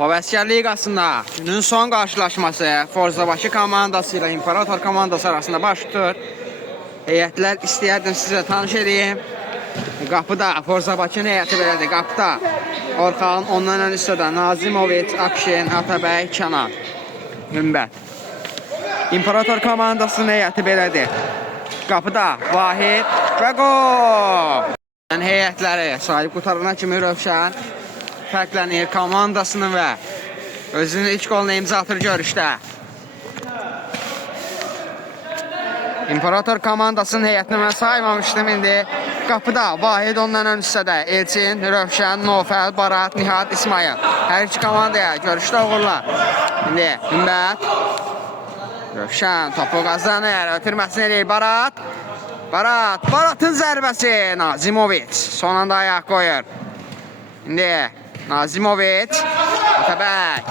Həvəskar Liqasında günün son qarşılaşması Forza Bakı komandası ilə İmperator komandası arasında baş tutur. Heyətlər istəyərdim sizə tanış edeyim. Qapıda Forza Bakı heyəti belədir. Qapıda Orxan, ondan ön üstədə Nazimovic, Akşin, Atabəy, Kənan, Hümbət. İmperator komandasının heyəti belədir. Qapıda Vahid və gol! Heyətləri sahib qutarına kimi Rövşən fərqlənir komandasının və özünün ilk qolunu imza atır görüşdə. İmperator komandasının heyətini mən saymamışdım indi. Qapıda Vahid, ondan ön üstədə Elçin, Rövşən, Nofəl, Barat, Nihat, İsmail. Hər iki komandaya görüşdə uğurlar. İndi Hümbət. Rövşən topu qazanır, ötürməsini eləyir Barat. Baratın zərbəsi Nazimovic son anda ayaq qoyur. İndi Nazimovic, Atabəy.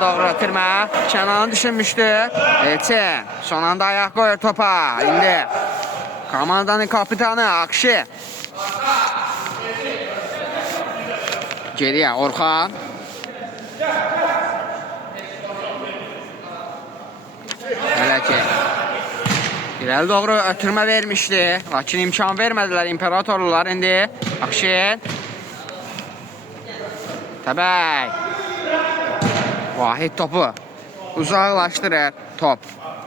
Doğru ötürmə. Kənanı düşünmüşdü. Elçin son anda ayaq qoyur topa. İndi komandanın kapitanı Akşin. Geriyə Orxan. Hələ ki İrəli doğru ötürmə vermişdi. Lakin imkan vermədilər İmperatorlular. İndi Akşin. Atabəy. Vahid topu uzaqlaşdırır. Top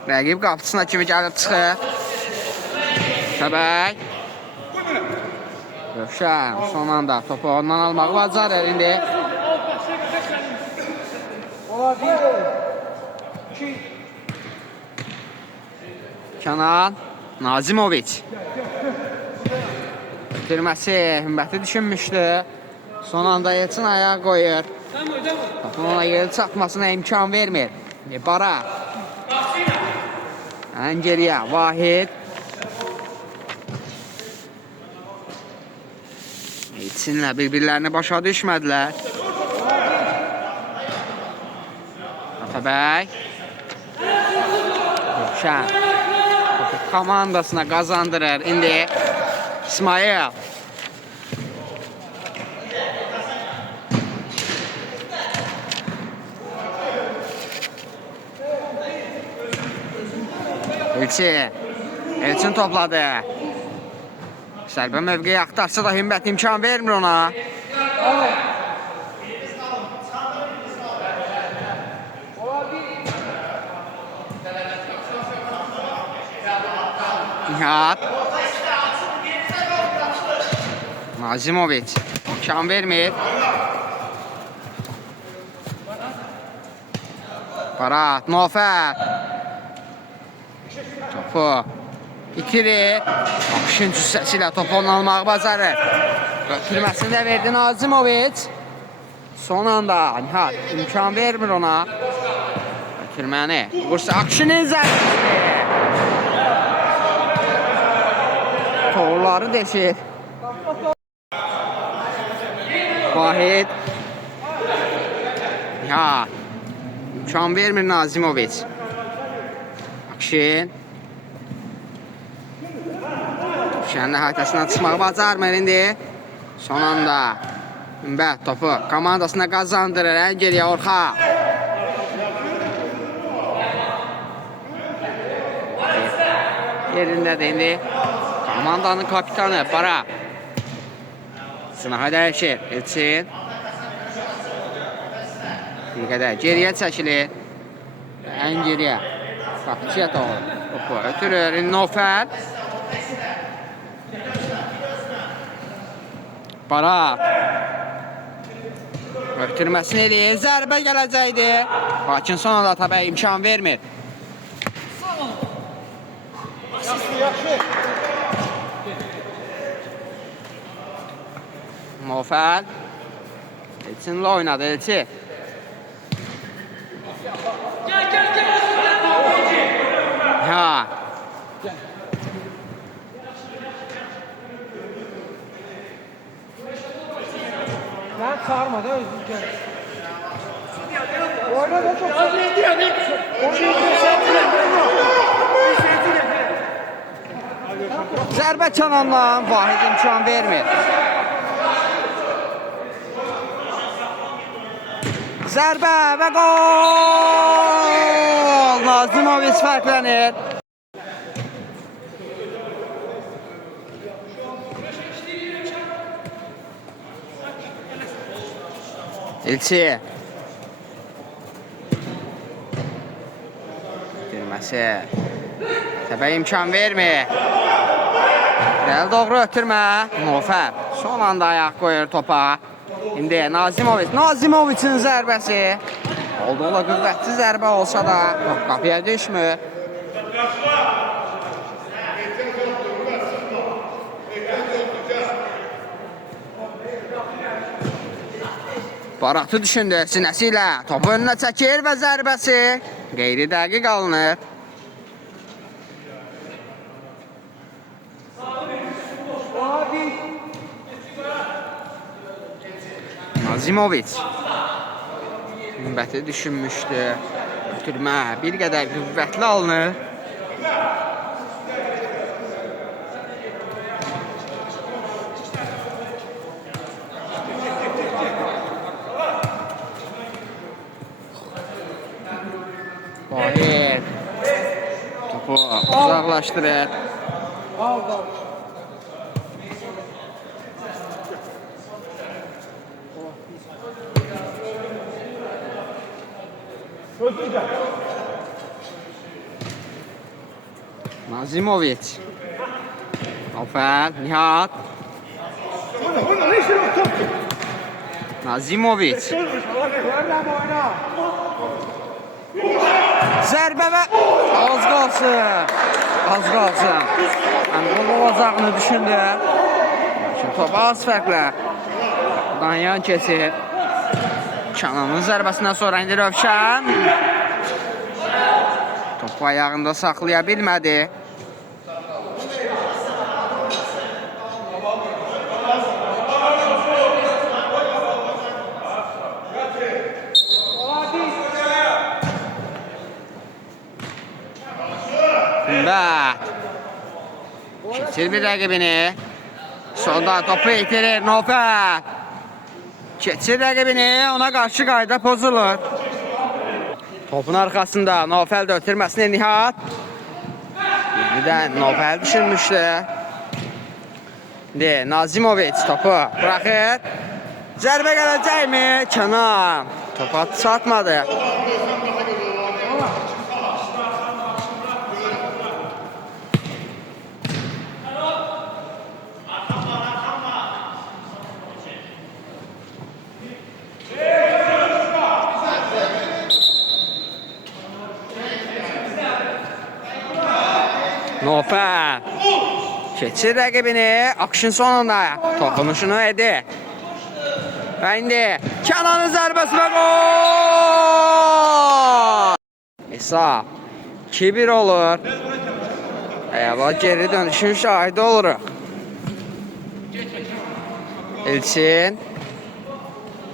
rəqib qapısına kimi gəlib çıxır. Atabəy. Rövşən son anda topu ondan almağı bacarır. İndi Kənan, Nazimovic. Ötürməsi Hümbəti düşünmüşdü. Son anda Elçin ayağa qoyur. Topun ona yeri çatmasına imkan vermir. Bara. Ən geriyə Vahid. Elçinlə bir-birlərini başa düşmədilər. Atabəy. Rövşən. Komandasına qazandırır. İndi İsmail. Elçin topladı. Sərbə mövqeyi axtarsa da Hümbət imkan vermir ona. Nihat. Nazimovic imkan vermir. Barat, Nofəl. Topu itirir. Akşin cüssəsilə topu ondan almağı bacarır. Götürməsini də verdi Nazimovic. Son anda Nihat imkan vermir ona. Götürməni. Vursa Akşinin zərbəsi. Torları deşir. Vahid. Nihat imkan vermir Nazimovic. Akşin. Şəhərin əhatəsindən çıxmağı bacarmır indi. Son anda Hümbət topu komandasına qazandırır. Ən geriyə Orxan. Yerindədir indi. Komandanın kapitanı Bara. Sınağı dəyişir. Elçin. Bir qədər geriyə çəkilir. Ən geriyə. Qapıcıya doğru. Topu ötürür. Nofəl. Barat. Ötürməsini eləyir. Zərbə gələcəkdi. Lakin son anda Atabəy imkan vermir. Nofəl. Elçinlə oynadı. Elçin. Ha. Ben çağırma da özür dilerim. Oyna da çok. Zərbə Kənandan Vahid imkan vermir. Zərbə və gol! Nazimovic fərqlənir. İlçi. Girməsi. Təpə imkan vermir. Gəl doğru ötürmə. Nofər. Son anda ayaq qoyur topa. İndi Nazimovic. Nazimovic'in zərbəsi. Olduqla qüvvətli zərbə olsa da qapıya düşmür. Baratı düşündü sinəsi ilə. Topu önünə çəkir və zərbəsi qeyri dəqiq alınır. Nazimovic. Növbəti düşünmüşdü. Ötürmə bir qədər qüvvətli alınır. Vahid. Topu uzaqlaşdırır. Nazimovic. Nofər, Nihat. Nazimovic. Zərbə və az qalsın. Az qalsın. Gol olacağını düşündü. Top az fərqlə. Buradan yan keçir. Kənanın zərbəsindən sonra indi Rövşən. Topu ayağında saxlaya bilmədi. Gümbət. Keçir bir rəqibini. Solda topu itirir Nofər. Keçir rəqibini, ona qarşı qayda pozulur. Topun arxasında Nofər də ötürməsini Nihat. Birdən Nofər düşünmüşdü. Nazimovic topu bırakır. Zərbə gələcəkmi? Kənan. Topa çatmadı. Nofər. Keçir rəqibini. Akışın sonunda toxunuşunu edir. Və indi Kənanın zərbəsi və gol! Hesab 2-1 olur. Əla geri dönüşün şahidi oluruq. İlçin.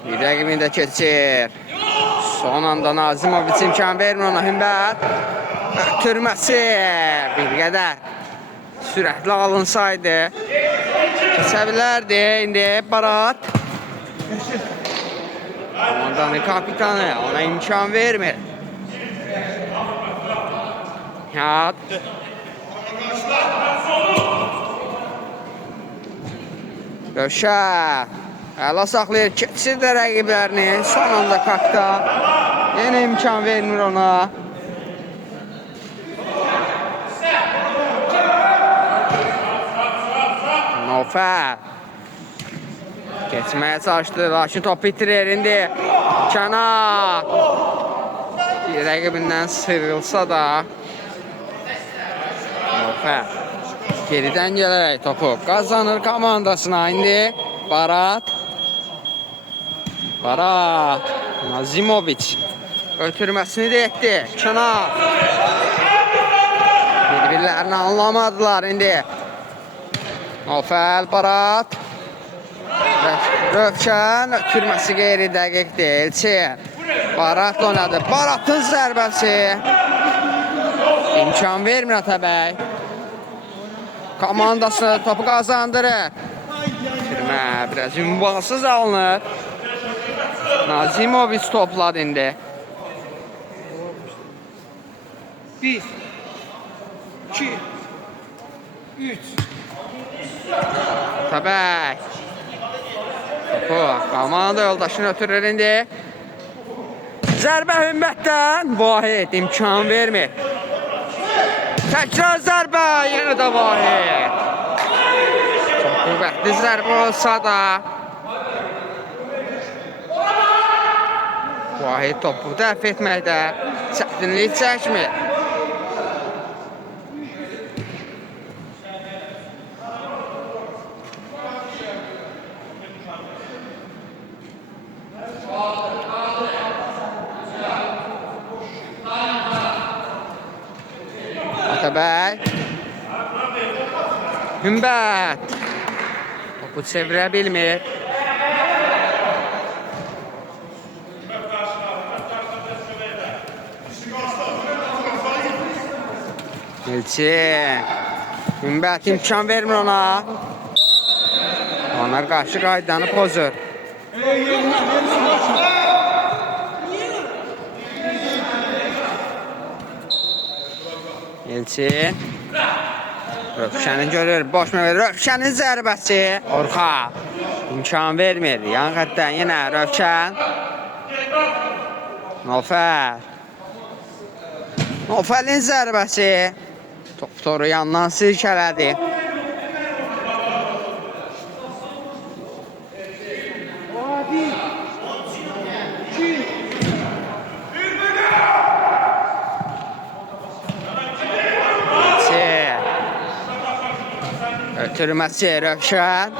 Bir rəqibini də keçir. Son anda Nazimovic imkan vermir ona. Hümbət. Ötürməsi bir qədər sürətli alınsaydı keçə bilərdi. İndi Barat komandanın kapitanı ona imkan vermir. Nihat. Rövşən əla saxlayır, keçir də rəqiblərini. Son anda Kakta yenə imkan vermir ona. Nofər geçməyə çalışdı, lakin top bitirir indi. Kənan rəqibindən sıyrılsa da Nofər geridən gələrək topu qazanır komandasına. İndi Barat Nazimovic ötürməsini də etdi. Kənan bir-birlərini anlamadılar indi. Nofər, Barat. Rövşən ötürməsi qeyri dəqiqdir. Elçin. Barat oynadı. Baratın zərbəsi. İmkan vermir Atabəy. Komandasına topu qazandırır. Biraz ünvansız alınır. Nazimovic topladı indi. 1 2 3 Atabək. Topu komanda yoldaşını ötürür indi. Zərbə Hümmətdən. Vahid imkan vermir. Təkrar zərbə. Yenə də Vahid. Çox qüvvətli zərbə olsa da Vahid topu dəf etməkdə çətinlik çəkmir. Atabək. Hümbət. Topu çevirə bilmir. Elçin. Hümbət imkan vermir ona. Onlar qarşı qaydanı pozur. Elçin. Rövşənin görür. Boş mü verir? Rövşənin zərbəsi. Orxa. İmkan vermir. Yan xətdən yenə Rövşən. Nofər. Nofərin zərbəsi. Toru yandan silkələdi. Ötürməsi Rövşən.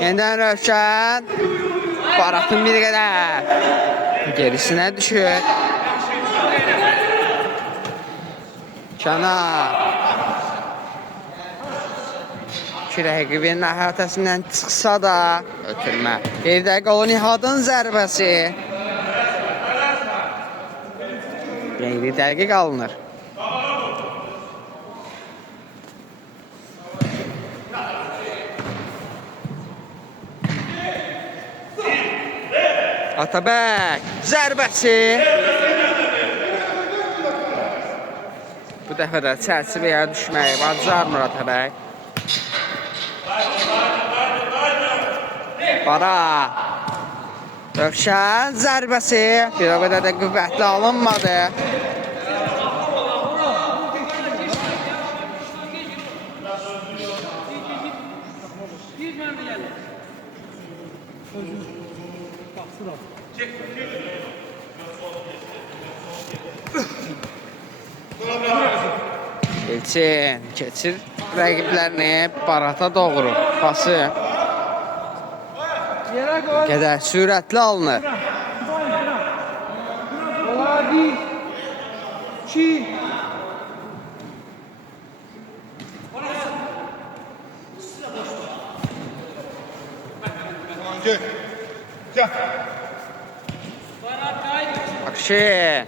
Yeniden Rövşən. Baratın bir qədər. Gerisinə düşür. Kənar. İki rəqibin əhatəsindən çıxsa da ötürmə. Bir də qolu Nihadın zərbəsi. Qeyri dəqiq alınır. Atabək zərbəsi. Bu dəfə də çərçivəyə düşməyi bacarmır Atabək. Bara. Rövşən zərbəsi. Bir o qədər də qüvvətli alınmadı. Elçin keçir rəqiblərini Barata doğru. Pası qədər sürətli alınır. Ola 1 2 Akşin.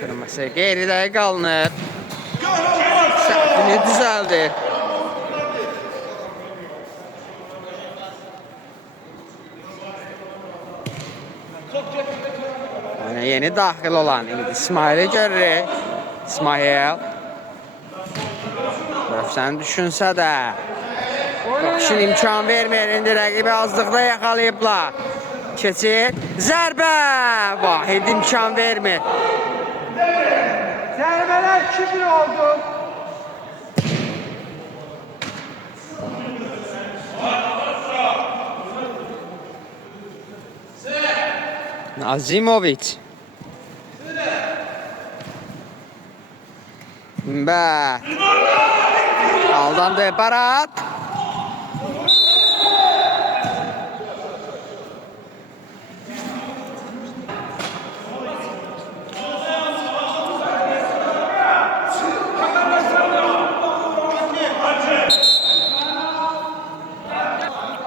Kırması geride qalınır. Səhvini düzəldir. Yeni daxil olan İsmail'i görürük. İsmail. Rövşən düşünsə də Akşin imkan vermir. İndi rəqibi azlıqda yaxalayıblar. Keçir. Zərbə. Vahid imkan vermir. Zərbələr 2-1 oldu. Nazimovic. Hümbət. Aldandı Barat.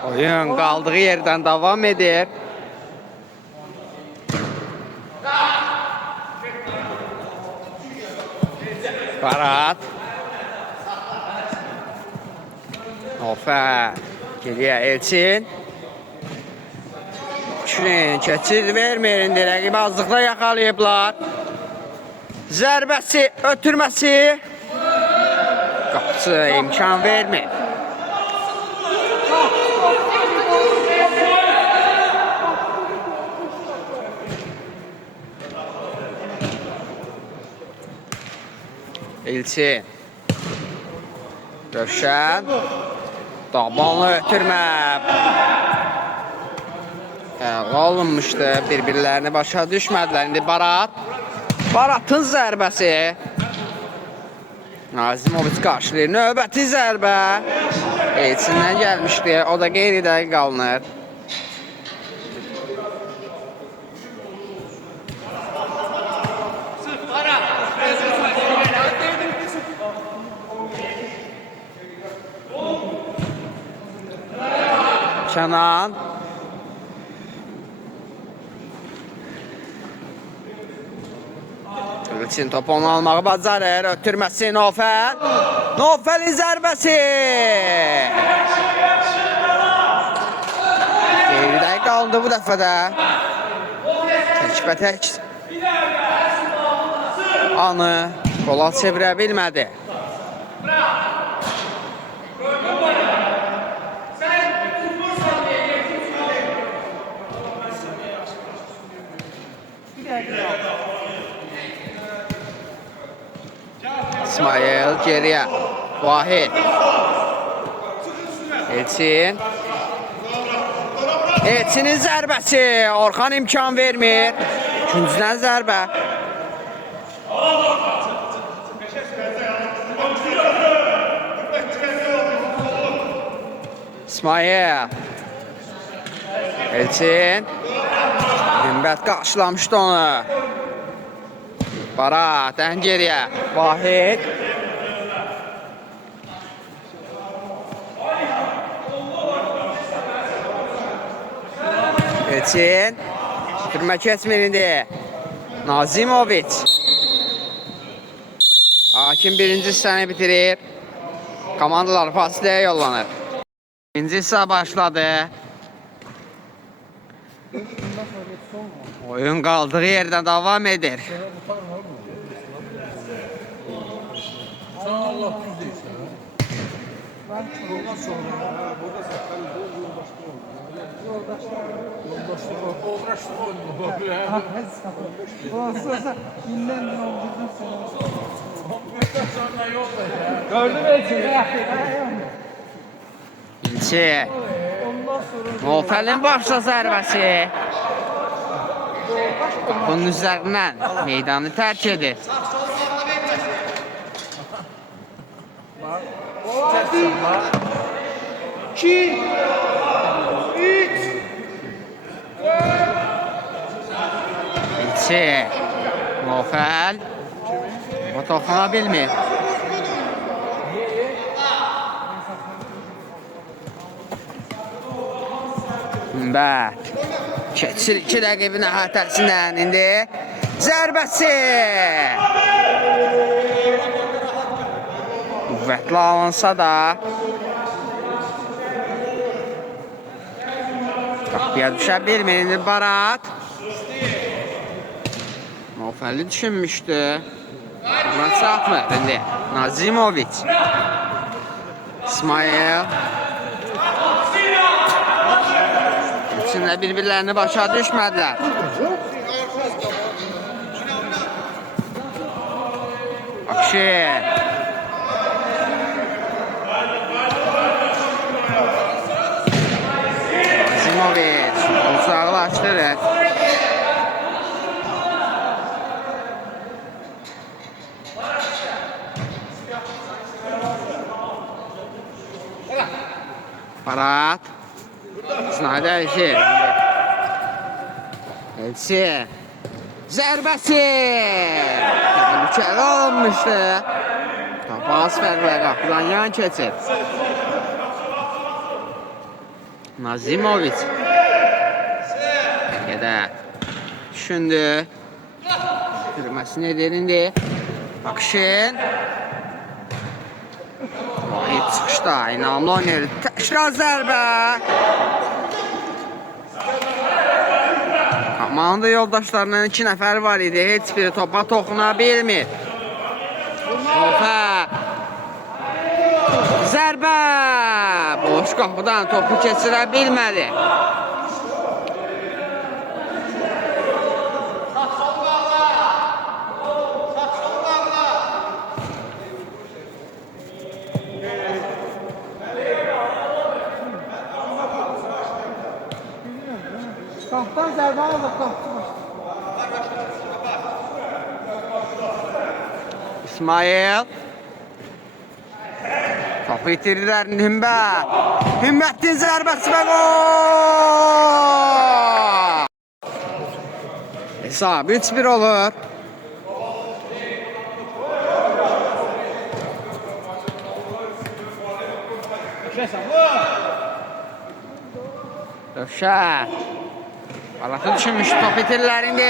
Oyun qaldığı yerdən davam edir. Barat. Nofər. Geriyə Elçin. Akşin keçid vermir. İndi rəqibazlıqda yaxalayıblar. Zərbəsi, ötürməsi. Qapıcı imkan vermir. İlçin. Rövşən. Dabanlı ötürmə. Alınmışdı. Bir-birlərini başa düşmədilər. İndi Barat. Baratın zərbəsi. Nazimovic qarşılayır. Növbəti zərbə. Elçindən gəlmişdi. O da qeyri-də qalınır. Kenan. İlçin topu onu almağı bacarır. Ötürməsi Nofəl. Nofəlin zərbəsi. Geridə qaldı bu dəfə də. Təkbətək anı qola çevirə bilmədi. İsmail geriyə. Vahid. Elçin. Elçinin zərbəsi. Orxan imkan vermir. İkincidən zərbə. İsmail. Elçin. Gümbət qarşılamışdı onu. Barat, ən geriyə. Vahid. Elçin. Türmə keçmir indi. Nazimovic. Hakim birinci hissəni bitirir. Komandalar fasiləyə yollanır. İkinci hissə başladı. Oyun qaldığı yerdən davam edir. Allah düz deyirsən, hə? Ondan sonra burada səfəli də yoldaşlıq oldu. Olsa gündən olduqdan sonra. Ondan sonra yolda ya. Gördün mü Elçin? İlçi. Ondan sonra Nofəlin başla zərbəsi. Bunun üzərindən meydanı tərk edir. bir, iki, üç. İlçi. Nofəl. O toxuna bilmir. Gümbət. Keçir 2 rəqibin əhatəsindən indi. Zərbəsi. Qüvvətli alınsa da qapıya düşə bilmir indi Barat. Nofəli düşünmüşdü. Buna çatmır indi. Nazimovic. İsmail. İçində bir-birlərini başa düşmədilər. Akşin. Nazimovic. Uzaqlaşdırır. Barat. Sınayda Elçin. Elçin. Zərbəsi. Təhlükəli olmuşdu. Tapaz fərqlə qapıdan yan keçir. Nazimovic. Gedə. Düşündü. Sürməsi nedir indi? Akşin. Vahid çıxışda. İnanımlı oynuyor. Təkrar zərbə. Komanda yoldaşlarının 2 nəfər var idi. Heç biri topa toxuna bilmir. Nofer. Zərbə. Boş qapıdan topu keçirə bilmədi. Qaptan zərbə aldı, qapçı. İsmail. Topu itirdilər Hümbət. Hümbət'in zərbəsi və gol! Hesab 3-1 olur. Rövşən. Balatı düşünmüş top itirirlərində.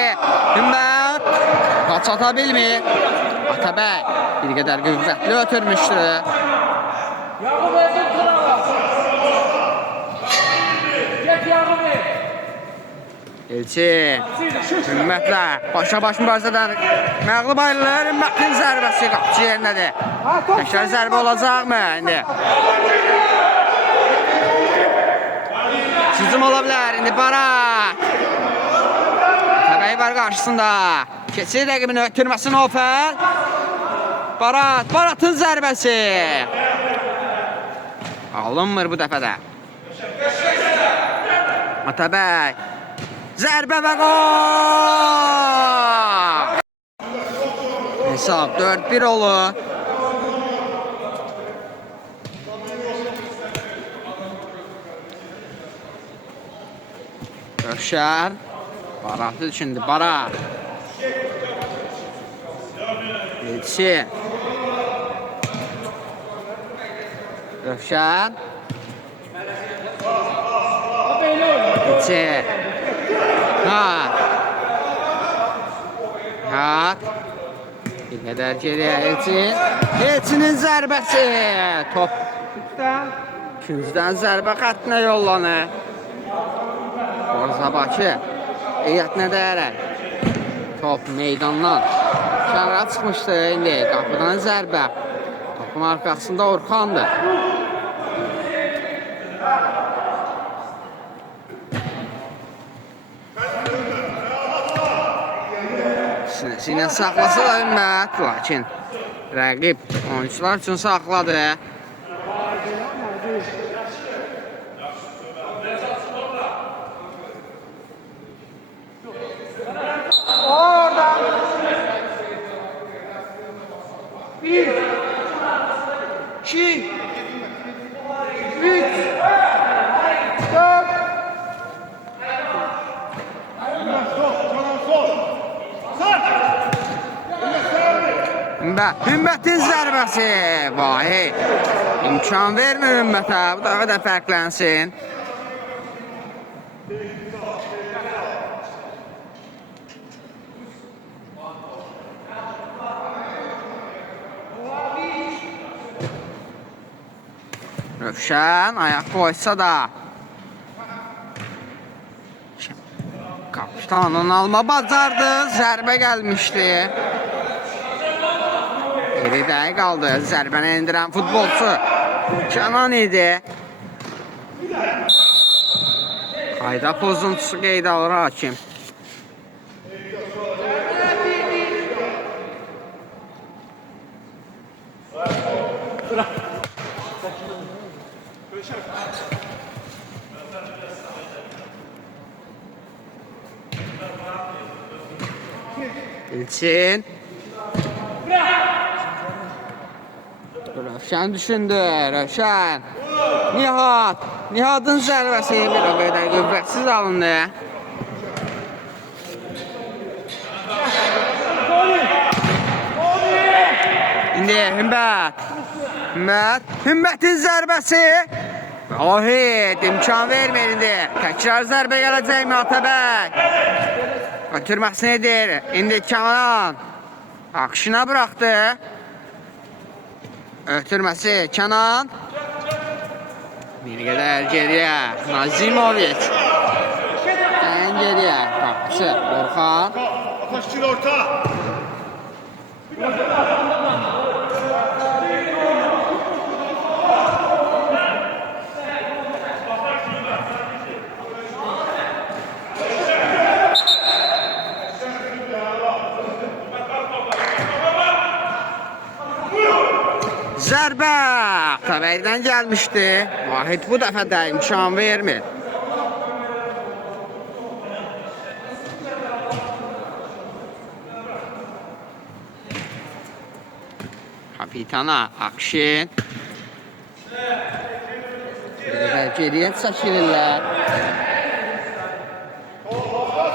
Hümbət. Qaç ata bilmir. Atabəy bir qədər qüvvətli ötürmüşdü. Yağı verdim tarafa. Get yağı ver. Elçin. Hümbətlə başa-baş mübarizədən məğlub ayrılır. Hümbət'in zərbəsi qapçı yerindədir. Təkrar zərbə olacaqmı indi? Hücum ola bilər indi Barat. Atabəy var qarşısında. Keçir rəqibini ötürməsi Nofer. Barat'ın zərbəsi. Alınmır bu dəfə də. Atabəy. Zərbə və gol! Hesab 4-1 olur. Rövşən. Baratı düşündü. Barat. Elçin. Rövşən. Elçin. Nihat. Bir qədər geriyə Elçin. Elçinin zərbəsi. Top. İkinciden zərbə xəttinə yollanır. Borza Bakı. Heyətinə dəyərək. Top meydandan kənara çıxmışdı. İndi qapıdan zərbə. Topun arxasında Orxandır. Sinəsiylə saxlasa da Ümmət, lakin rəqib oyuncular üçün saxladı. Oradan. 1 2 3 4 Hümmətin zərbəsi. Vahid. İmkan vermir Ümmətə. Bu dəfə də fərqlənsin. Rövşən ayaq qoysa da kapitanın alma bacardı. Zərbə gəlmişdi. Geridə qaldı. Zərbəni endirən futbolçu Kənan idi. Qayda pozuntusu qeydə alır hakim. İlçin. Rövşən düşündü. Rövşən. Nihat. Nihat'ın zərbəsi bir o qədər qüvvətsiz alındı. İndi Hümbət. Hümbətin zərbəsi. Vahid imkan vermir indi. Təkrar zərbə gələcəkmi Atabəy? Götürməsini edir. İndi Kənan. Akışına bıraktı. Ötürməsi Kənan. Bir qədər geriyə Nazimovic. En geriyə. zərbəsi. Orxan. Ataşkil orta. Zərbə Tavərdən gəlmişdi. Vahid bu dəfə də imkan vermir. Kapitana Akşin. Geriyə çəkilirlər.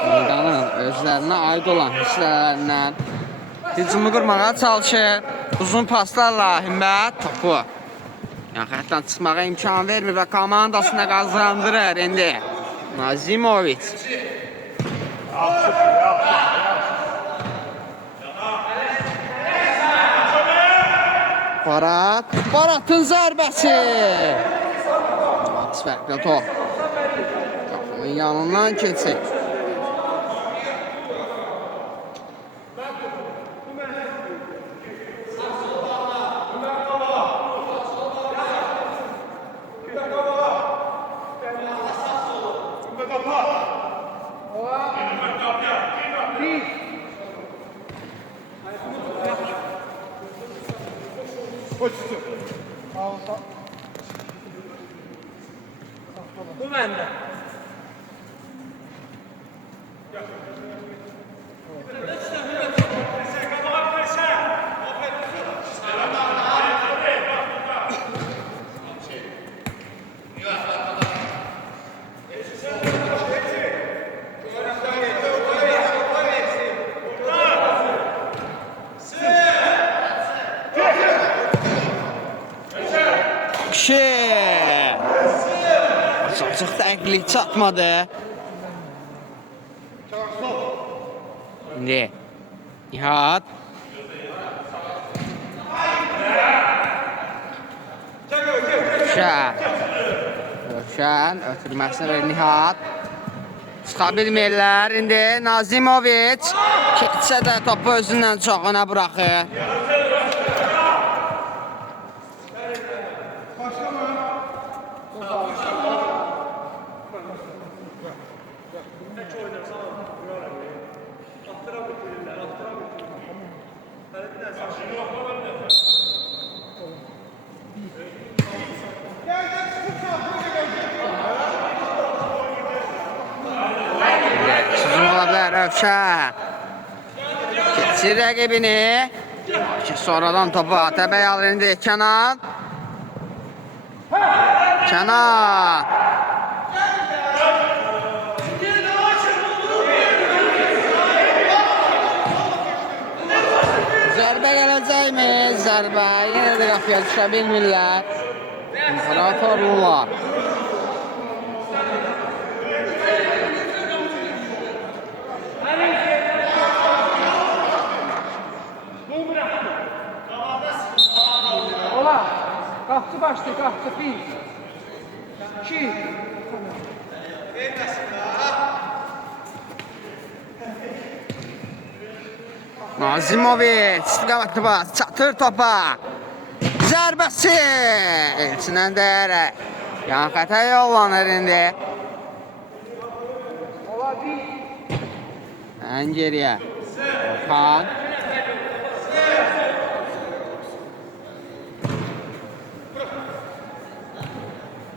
Meydanın özlərinə aid olan hissələrindən hücumu qurmağa çalışır. Uzun paslarla Himmət topu yan xəttdən çıxmağa imkan vermir və komandasına qazandırır indi Nazimovic. Baratın zərbəsi. Svertlə top. Topunun yanından keçir. Bu məndə. Çox dəqiqlik çatmadı. İndi Nihat. Rövşən ötürməsini verir Nihat. Çıxa bilmirlər. İndi Nazimovic keçsə də topu özündən çoxuna buraxır. Rövşən keçir rəqibini. Sonradan topu Atabəy alır indi Kənan. Zərbə gələcəkmi? Zərbə yenə də qapıya düşə bilmirlər. İmperatorlular. Qapçı başlı, qapçı 1 2 Nazimovic istiqamətli bas, çatır topa. Zərbəsi Elçindən dəyərək yan xətə yollanır indi. Ən geriyə Orxan.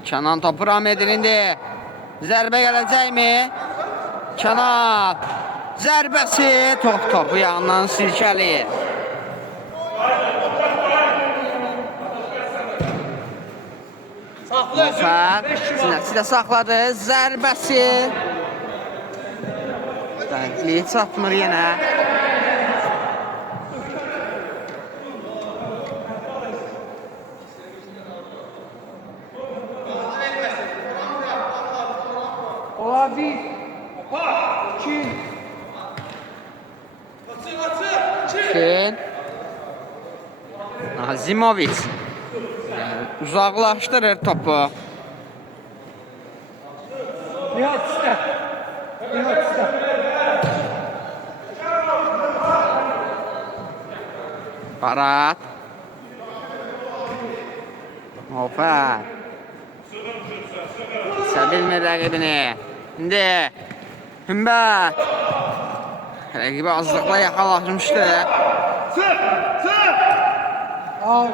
Kənan topu ram edir indi. Zərbə gələcəkmi? Kənan. Zərbəsi topu yandan silkəliyir. Nofər sinəsi də saxladı. Zərbəsi. Dəqiqliyi çatmır yenə. Ola 1 2 Nazimovic uzaqlaşdırır topu. Nihat istə. Barat. Nofər. Bilmir rəqibini. İndi Hümbət. Rəqibi azlıqla yaxalaşmışdı. Al.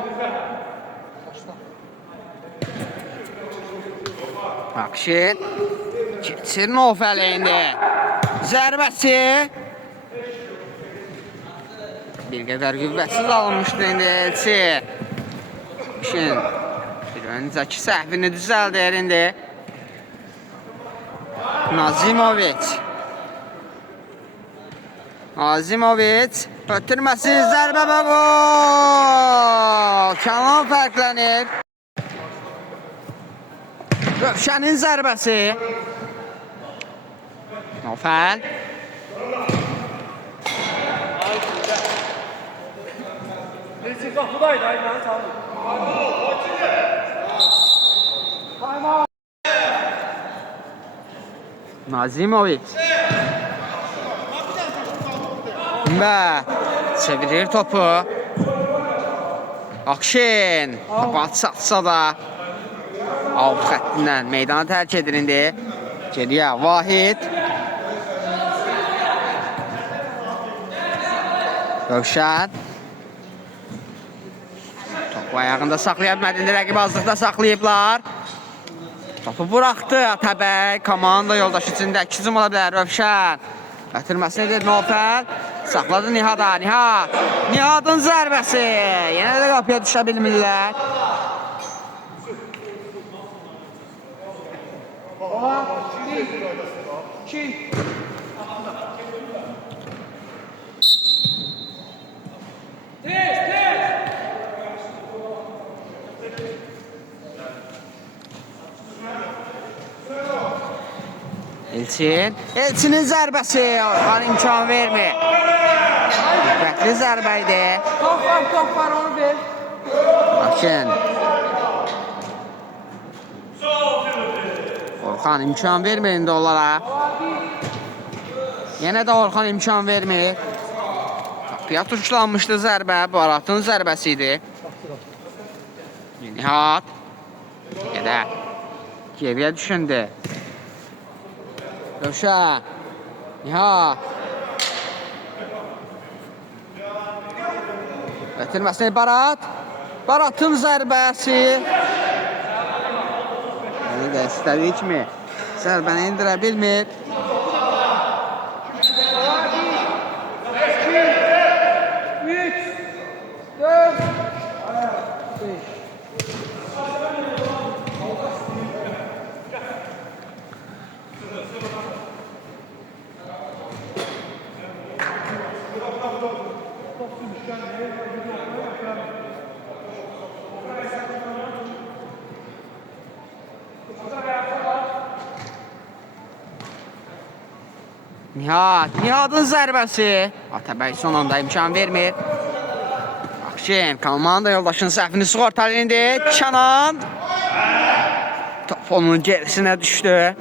Akşin. Keçir Nofəli indi. Zərbəsi. Bir qədər qüvvətsiz alınmışdı indi Elçi. Akşin. Bir öncəki səhvini düzəldir indi. Nazimovic. Ötürməsi zərbə və gol. Kənan fərqlənir. Rövşənin zərbəsi. Nofəl. Birisi qapıdaydı, aynen sağ Nazimovic. Və çevirir topu. Akşin. Topu satsa da alt xəttindən meydana tərk edir indi. Geriyə Vahid. Rövşən. Topu ayağında saxlaya bilmədi. İndi rəqib azlıqda saxlayıblar. Topu buraxdı Atabəy. Komanda yoldaşı üçün də 2 ola bilər Rövşən. Ötürməsini edir Nofəl. Saxladı Nihada. Nihadın zərbəsi. Yenə də qapıya düşə bilmirlər. Ola, 2. Elçinin zərbəsi. Orxan imkan vermir. Qüvvətli zərbə idi. Top var, onu ver. Akşin. Orxan imkan vermir indi onlara. Yenə də Orxan imkan vermir. Qapıya tuşlanmışdı zərbə. Baratın zərbəsi idi. Nihat. Gedər. Geriyə düşündü. Rövşən. Nihat. Ötürməsini Barat. Baratın zərbəsi. Onu da istədiyi kimi zərbəni indirə bilmir. 3, 4, 5. Nihadın zərbəsi. Atabəy son anda imkan vermir. Akşin komanda yoldaşının səhvini sığortalı indi. Kənan. Top onun gerisinə düşdü.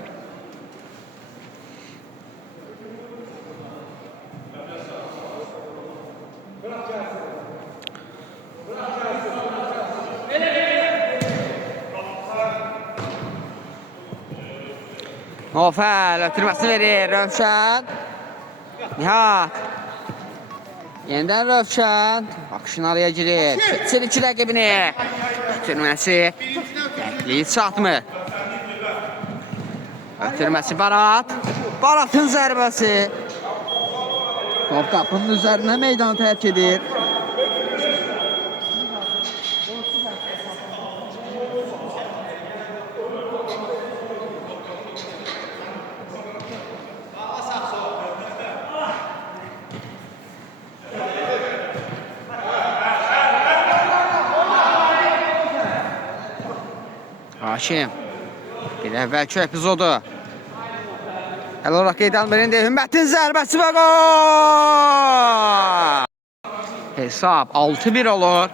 Nofəl ötürməsini verir Rövşən. Nihat. Yenidən Rövşən. Akşin araya girir. Keçir 2 rəqibini. Ötürməsi. Təkliyi çatmır. Ötürməsi Barat. Baratın zərbəsi. Top qapının üzərinə meydanı tərk edir. Haşim. Bir əvvəlki epizodu. Hələ olaraq qeyd alınır. Hümmətin zərbəsi və gol! Hesab 6-1 olur.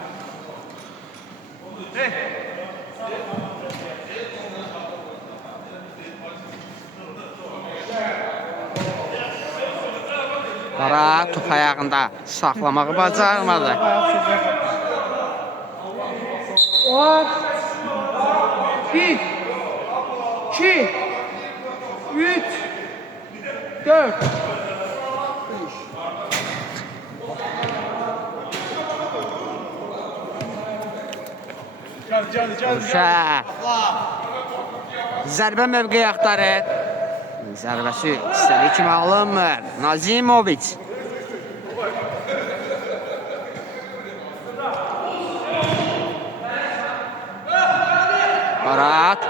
Barat top ayağında saxlamağı bacarmadı. Ayaq çözək. On. Bir. İki. Üç. Dört. Rövşən. Zərbə mövqeyi axtarır. Zərbəsi istədiyi kimi alınmır. Nazimovic. Barat.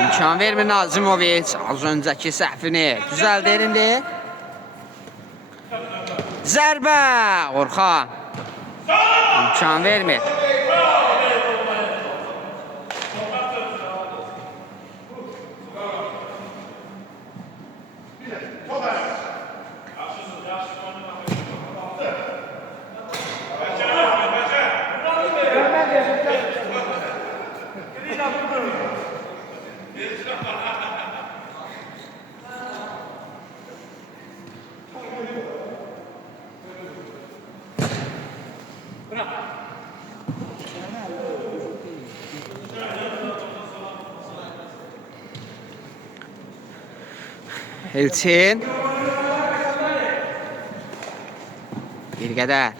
İmkan vermir Nazimovic. Az öncəki səhvini düzəldir indi. Zərbə. Orxan. İmkan vermir. Elçin. Bir qədər.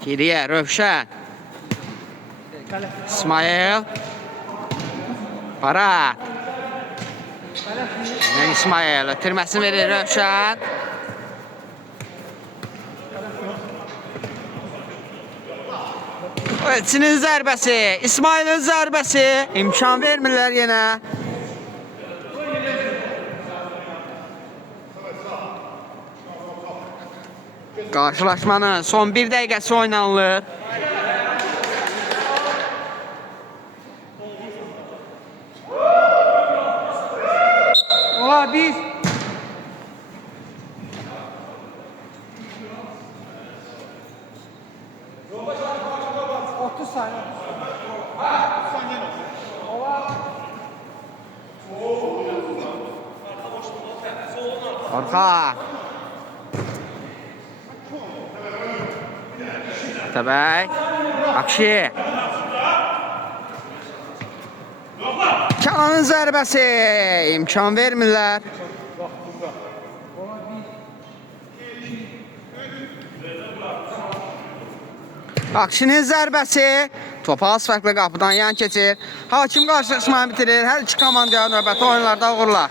Geriyə Rövşən. İsmail. Barat. İsmail ötürməsini verir Rövşən. Elçinin zərbəsi, İsmailin zərbəsi. İmkan vermirlər yenə. Qarşılaşmanın son 1 dəqiqəsi oynanılır. Ola bir. Otuz saniye. Orxa. Təbəy. Akşi. Kənanın zərbəsi. İmkan vermirlər. Akşinin zərbəsi. Topu az fərqli qapıdan yan keçir. Hakim qarşılaşmanı bitirir. Hər iki komandaya növbəti oyunlarda uğurlar.